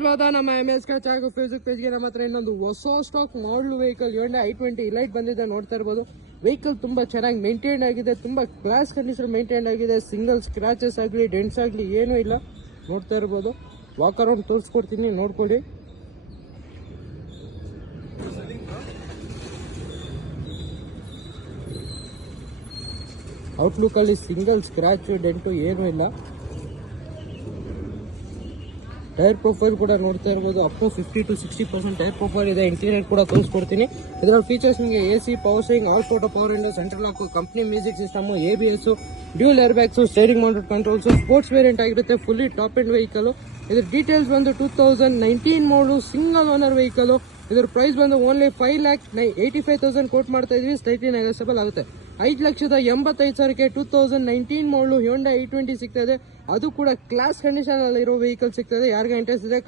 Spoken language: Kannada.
ಸ್ವಾಗತ ನಮ್ಮ MS ಚಾಗೋ ಫೇಸ್ಬುಕ್ ಪೇಜ್ಗೆ. ನಮ್ಮ ಹತ್ರ ಇನ್ನೊಂದು ಹೊಸ ಸ್ಟಾಕ್ ಮಾಡಲ್ ವೆಹಿಕಲ್ Hyundai i20 ಇಲೈಟ್ ಬಂದಿದೆ, ನೋಡ್ತಾ ಇರ್ಬೋದು. ವೆಹಿಕಲ್ ತುಂಬಾ ಚೆನ್ನಾಗಿ ಮೇಂಟೈನ್ ಆಗಿದೆ, ತುಂಬಾ ಕ್ಲಾಸ್ ಕಂಡೀಷನ್ ಮೇಂಟೈನ್ ಆಗಿದೆ. ಸಿಂಗಲ್ ಸ್ಕ್ರಾಚಸ್ ಆಗಲಿ ಡೆಂಟ್ಸ್ ಆಗಲಿ ಏನೂ ಇಲ್ಲ, ನೋಡ್ತಾ ಇರ್ಬೋದು. ವಾಕ್ ಅರೌಂಡ್ ತೋರಿಸ್ಕೊಡ್ತೀನಿ, ನೋಡ್ಕೊಳ್ಳಿ. ಔಟ್ಲುಕ್ ಅಲ್ಲಿ ಸಿಂಗಲ್ ಸ್ಕ್ರಾಚ್ ಡೆಂಟು ಏನೂ ಇಲ್ಲ. ಟೈರ್ ಪ್ರೊಫೈಲ್ ಕೂಡ ನೋಡ್ತಾ ಇರ್ಬೋದು, up to 50 to 60% tyre profile ಇದೆ. ಇಂಟೀರಿಯರ್ ಕೂಡ ತೋರಿಸ್ಕೊಡ್ತೀನಿ. ಇದರ ಫೀಚರ್ಸ್ ನಿಮಗೆ AC, power steering, all photo power window, central lock, company music system, ABS, dual air bags, steering mounted controls, sports variant ಆಗಿರುತ್ತೆ. Fully top end vehicle. ಇದ್ರ ಡೀಟೇಲ್ಸ್ ಬಂದು 2019 ಮಾಡಲು, ಸಿಂಗಲ್ ಓನರ್ ವೆಹಿಕಲ್. ಇದರ ಪ್ರೈಸ್ ಬಂದು ಓನ್ಲಿ 5,85,000 ಕೋಟ್ ಮಾಡ್ತಾ ಇದೀವಿ. ಸ್ಲೈಟ್ಲಿ ನೆಗೋಸಿಯಬಲ್ ಆಗುತ್ತೆ. 5,85,000ಕ್ಕೆ 2019 ಮಾಡಲು Hyundai i20 ಸಿಗ್ತಾ ಇದೆ. ಅದು ಕೂಡ ಕ್ಲಾಸ್ ಕಂಡೀಷನ್ ಅಲ್ಲಿ ಇರೋ ವೆಹಿಕಲ್ ಸಿಗ್ತದೆ. ಯಾರಿಗೆ ಇಂಟ್ರೆಸ್ಟ್ ಇದೆ